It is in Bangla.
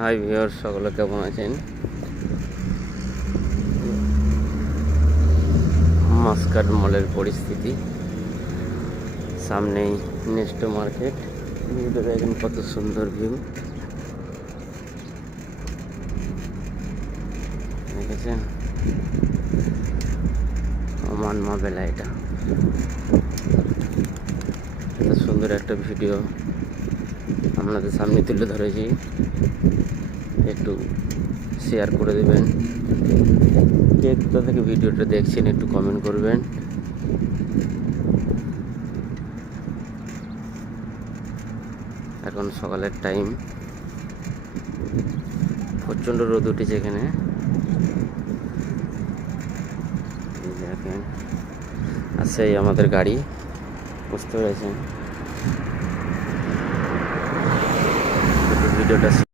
হাই ভিউয়ার, সকলে কেমন আছেন? মাস্কাট মলের পরিস্থিতি, সামনেই নেস্টো মার্কেট। ভিউটা দেখেন, কত সুন্দর ভিউ দেখেছেন। ওমান মাবেলা, এটা এত সুন্দর একটা ভিডিও আপনাদের সামনে তুলে ধরেছি, একটু শেয়ার করে দেবেন। কে কোথা থেকে ভিডিওটা দেখছেন একটু কমেন্ট করবেন। এখন সকালের টাইম, প্রচণ্ড রোদ উঠেছে এখানে। দেখেন, আছে আমাদের গাড়ি, বুঝতে পেরেছেন। ভিডিওটা